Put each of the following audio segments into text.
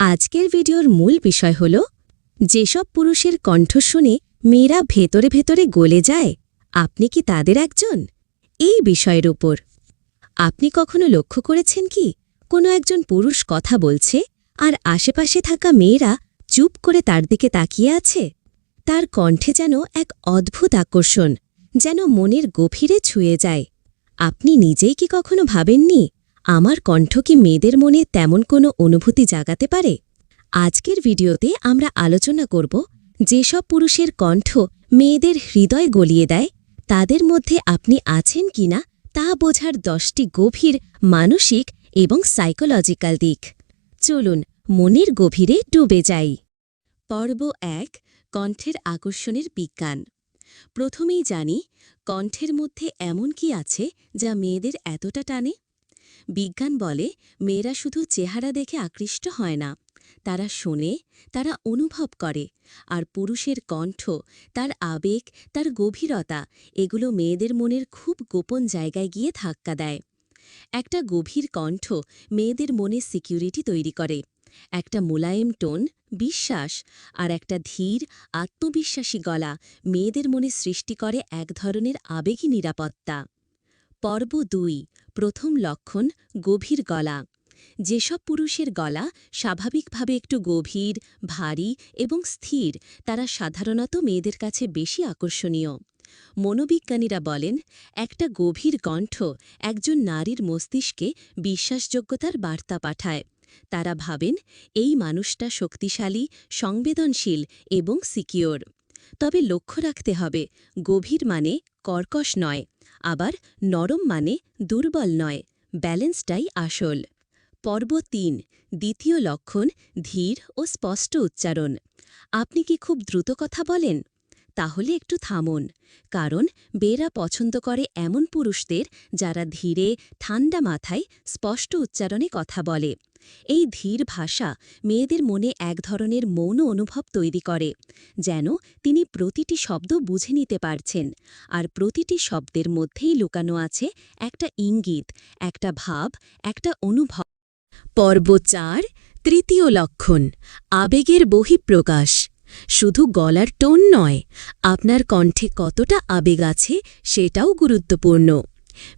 আজকের ভিডিওর মূল বিষয় হল, যেসব পুরুষের কণ্ঠ শুনে মেয়েরা ভেতরে ভেতরে গলে যায়, আপনি কি তাদের একজন? এই বিষয়ের উপর। আপনি কখনো লক্ষ্য করেছেন কি, কোনো একজন পুরুষ কথা বলছে আর আশেপাশে থাকা মেয়েরা চুপ করে তার দিকে তাকিয়ে আছে? তার কণ্ঠে যেন এক অদ্ভুত আকর্ষণ, যেন মনের গভীরে ছুঁয়ে যায়। আপনি নিজেই কি কখনো ভাবেননি আমার কণ্ঠ কি মেয়েদের মনে তেমন কোনো অনুভূতি জাগাতে পারে? আজকের ভিডিওতে আমরা আলোচনা করব যেসব পুরুষের কণ্ঠ মেয়েদের হৃদয় গলিয়ে দেয়, তাদের মধ্যে আপনি আছেন কিনা তা বোঝার দশটি গভীর মানসিক এবং সাইকোলজিক্যাল দিক। চলুন, মনের গভীরে ডুবে যাই। পর্ব এক, কণ্ঠের আকর্ষণের বিজ্ঞান। প্রথমেই জানি, কণ্ঠের মধ্যে এমন কি আছে যা মেয়েদের এতটা টানে? বিজ্ঞান বলে, মেয়েরা শুধু চেহারা দেখে আকৃষ্ট হয় না। তারা শোনে, তারা অনুভব করে, আর পুরুষের কণ্ঠ, তার আবেগ, তার গভীরতা, এগুলো মেয়েদের মনের খুব গোপন জায়গায় গিয়ে ধাক্কা দেয়। একটা গভীর কণ্ঠ মেয়েদের মনে সিকিউরিটি তৈরি করে। একটা মোলায়েম টোন, বিশ্বাস, আর একটা ধীর, আত্মবিশ্বাসী গলা মেয়েদের মনে সৃষ্টি করে এক ধরনের আবেগী নিরাপত্তা। পর্ব দুই, প্রথম লক্ষণ, গভীর গলা। যেসব পুরুষের গলা স্বাভাবিকভাবে একটু গভীর, ভারী এবং স্থির, তারা সাধারণত মেয়েদের কাছে বেশি আকর্ষণীয়। মনোবিজ্ঞানীরা বলেন, একটা গভীর কণ্ঠ একজন নারীর মস্তিষ্কে বিশ্বাসযোগ্যতার বার্তা পাঠায়। তারা ভাবেন, এই মানুষটা শক্তিশালী, সংবেদনশীল এবং সিকিওর। তবে লক্ষ্য রাখতে হবে, গভীর মানে কর্কশ নয়। আবার নরম মানে দুর্বল নয় ব্যালেন্সটাই আসল। পর্ব তিন, দ্বিতীয় লক্ষণ ধীর ও স্পষ্ট উচ্চারণ। আপনি কি খুব দ্রুত কথা বলেন? তাহলে একটু থামুন। কারণ বেরা পছন্দ করে এমন পুরুষদের যারা ধীরে, ঠান্ডা মাথায় স্পষ্ট উচ্চারণে কথা বলে। এই ধীর ভাষা মেয়েদের মনে এক ধরনের মৌন অনুভব তৈরি করে, যেন তিনি প্রতিটি শব্দ বুঝে নিতে পারছেন। আর প্রতিটি শব্দের মধ্যেই লুকানো আছে একটা ইঙ্গিত, একটা ভাব, একটা অনুভব। পর্ব চার, তৃতীয় লক্ষণ, আবেগের বহিঃপ্রকাশ। শুধু গলার টোন নয়, আপনার কণ্ঠে কতটা আবেগ আছে সেটাও গুরুত্বপূর্ণ।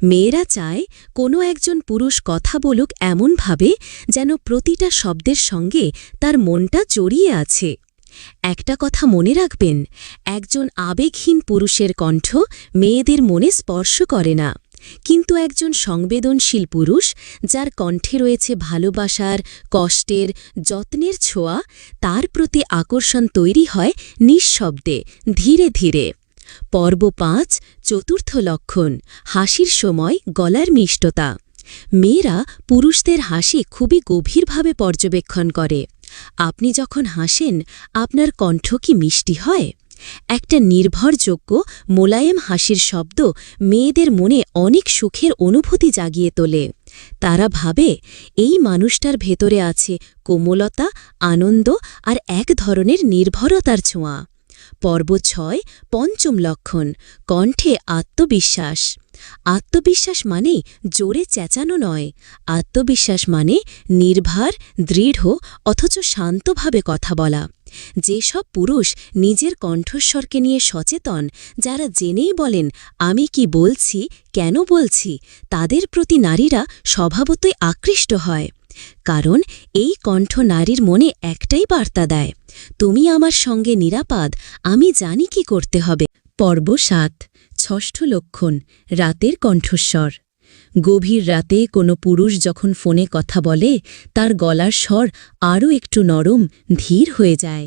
মেয়েরা চায় কোনো একজন পুরুষ কথা বলুক এমনভাবে যেন প্রতিটা শব্দের সঙ্গে তার মনটা জড়িয়ে আছে। একটা কথা মনে রাখবেন, একজন আবেগহীন পুরুষের কণ্ঠ মেয়েদের মনে স্পর্শ করে না। কিন্তু একজন সংবেদনশীল পুরুষ, যার কণ্ঠে রয়েছে ভালোবাসার, কষ্টের, যত্নের ছোঁয়া, তার প্রতি আকর্ষণ তৈরি হয় নিঃশব্দে, ধীরে ধীরে। পর্ব পাঁচ, চতুর্থ লক্ষণ, হাসির সময়, গলার মিষ্টতা। মেয়েরা পুরুষদের হাসি খুবই গভীরভাবে পর্যবেক্ষণ করে। আপনি যখন হাসেন, আপনার কণ্ঠ কি মিষ্টি হয়? একটা নির্ভরযোগ্য, মোলায়েম হাসির শব্দ মেয়েদের মনে অনেক সুখের অনুভূতি জাগিয়ে তোলে। তারা ভাবে, এই মানুষটার ভেতরে আছে কোমলতা, আনন্দ আর এক ধরনের নির্ভরতার ছোঁয়া। পর্ব ছয়, পঞ্চম লক্ষণ, কণ্ঠে আত্মবিশ্বাস। আত্মবিশ্বাস মানে জোরে চেঁচানো নয়। আত্মবিশ্বাস মানে নির্ভার, দৃঢ়, অথচ শান্তভাবে কথা বলা। যেসব পুরুষ নিজের কণ্ঠস্বরকে নিয়ে সচেতন, যারা জেনেই বলেন, আমি কি বলছি, কেন বলছি? তাদের প্রতি নারীরা স্বভাবতই আকৃষ্ট হয়। কারণ এই কণ্ঠ নারীর মনে একটাই বার্তা দেয়, তুমি আমার সঙ্গে নিরাপদ, আমি জানি কি করতে হবে। পর্ব সাত, ষষ্ঠ লক্ষণ, রাতের কণ্ঠস্বর। গভীর রাতে কোনো পুরুষ যখন ফোনে কথা বলে, তার গলার স্বর আরও একটু নরম, ধীর হয়ে যায়।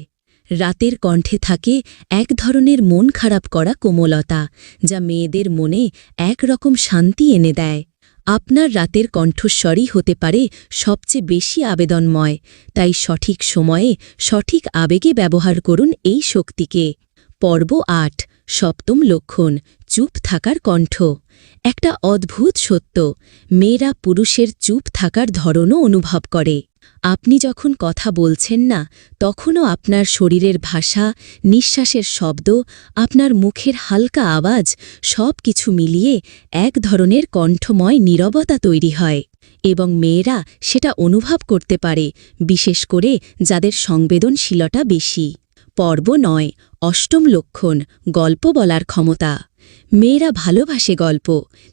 রাতের কণ্ঠে থাকে এক ধরনের মন খারাপ করা কোমলতা, যা মেয়েদের মনে এক রকম শান্তি এনে দেয়। আপনার রাতের কণ্ঠস্বরই হতে পারে সবচেয়ে বেশি আবেদনময়, তাই সঠিক সময়ে সঠিক আবেগে ব্যবহার করুন এই শক্তিকে। পর্ব আট, সপ্তম লক্ষণ চুপ থাকার কণ্ঠ। একটা অদ্ভুত সত্য, মেয়েরা পুরুষের চুপ থাকার ধরনও অনুভব করে। আপনি যখন কথা বলছেন না, তখনও আপনার শরীরের ভাষা, নিঃশ্বাসের শব্দ, আপনার মুখের হালকা আওয়াজ সব কিছু মিলিয়ে এক ধরনের কণ্ঠময় নীরবতা তৈরি হয়। এবং মেয়েরা সেটা অনুভব করতে পারে, বিশেষ করে যাদের সংবেদনশীলতা বেশি। পর্ব নয়, অষ্টম লক্ষণ, গল্প বলার ক্ষমতা। মেয়েরা ভালোবাসে গল্প,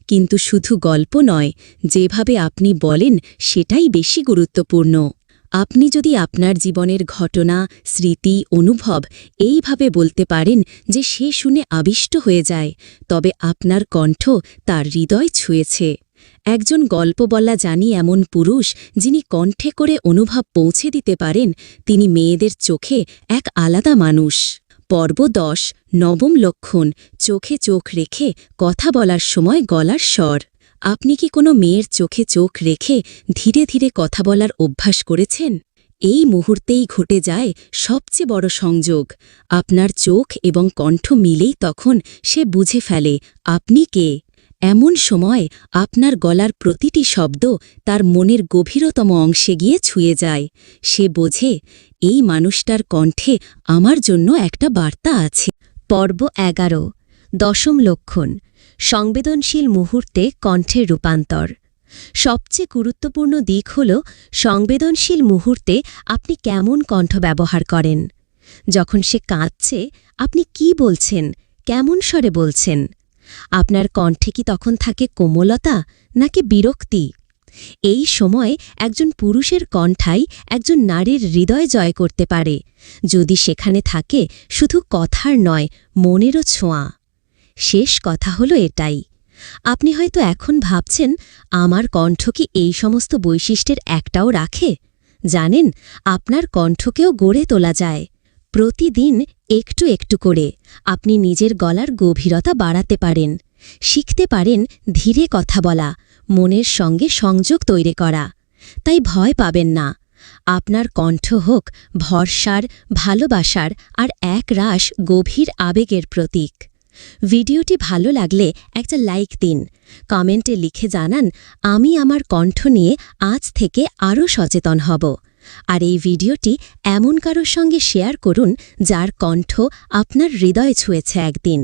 কিন্তু শুধু গল্প নয়, যেভাবে আপনি বলেন সেটাই বেশি গুরুত্বপূর্ণ। আপনি যদি আপনার জীবনের ঘটনা, স্মৃতি, অনুভব এইভাবে বলতে পারেন যে সে শুনে আবিষ্ট হয়ে যায়, তবে আপনার কণ্ঠ তার হৃদয় ছুঁয়েছে। একজন গল্প বলা জানি এমন পুরুষ যিনি কণ্ঠে করে অনুভব পৌঁছে দিতে পারেন, তিনি মেয়েদের চোখে এক আলাদা মানুষ। পর্ব দশ, নবম লক্ষণ, চোখে চোখ রেখে কথা বলার সময় গলার স্বর। আপনি কি কোনো মেয়ের চোখে চোখ রেখে ধীরে ধীরে কথা বলার অভ্যাস করেছেন? এই মুহূর্তেই ঘটে যায় সবচেয়ে বড় সংযোগ। আপনার চোখ এবং কণ্ঠ মিলেই তখন সে বুঝে ফেলে, আপনি কে? এমন সময় আপনার গলার প্রতিটি শব্দ তার মনের গভীরতম অংশে গিয়ে ছুঁয়ে যায়। সে বোঝে এই মানুষটার কণ্ঠে আমার জন্য একটা বার্তা আছে। পর্ব এগারো, দশম লক্ষণ, সংবেদনশীল মুহূর্তে কণ্ঠের রূপান্তর। সবচেয়ে গুরুত্বপূর্ণ দিক হল, সংবেদনশীল মুহূর্তে আপনি কেমন কণ্ঠ ব্যবহার করেন? যখন সে কাঁদছে, আপনি কি বলছেন? কেমন স্বরে বলছেন? আপনার কণ্ঠে কি তখন থাকে কোমলতা, নাকি বিরক্তি? এই সময় একজন পুরুষের কণ্ঠাই একজন নারীর হৃদয় জয় করতে পারে। যদি সেখানে থাকে, শুধু কথার নয়, মনেরও ছোঁয়া। শেষ কথা হলো এটাই। আপনি হয়তো এখন ভাবছেন, আমার কণ্ঠ কি এই সমস্ত বৈশিষ্ট্যের একটাও রাখে? জানেন, আপনার কণ্ঠকেও গড়ে তোলা যায়। প্রতিদিন একটু একটু করে আপনি নিজের গলার গভীরতা বাড়াতে পারেন। শিখতে পারেন ধীরে কথা বলা। মনের সঙ্গে সংযোগ তৈরি করা। তাই ভয় পাবেন না। আপনার কণ্ঠ হোক ভরসার, ভালোবাসার আর এক রাস গভীর আবেগের প্রতীক। ভিডিওটি ভালো লাগলে একটা লাইক দিন। কমেন্টে লিখে জানান, আমি আমার কণ্ঠ নিয়ে আজ থেকে আরও সচেতন হব। আর এই ভিডিওটি এমন কারোর সঙ্গে শেয়ার করুন যার কণ্ঠ আপনার হৃদয় ছুঁয়েছে একদিন।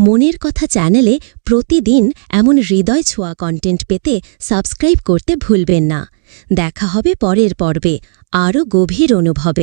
মনের কথা চ্যানেলে প্রতিদিন এমন হৃদয় ছোঁয়া কন্টেন্ট পেতে সাবস্ক্রাইব করতে ভুলবেন না। দেখা হবে পরের পর্বে। আরও গভীর অনুভবে।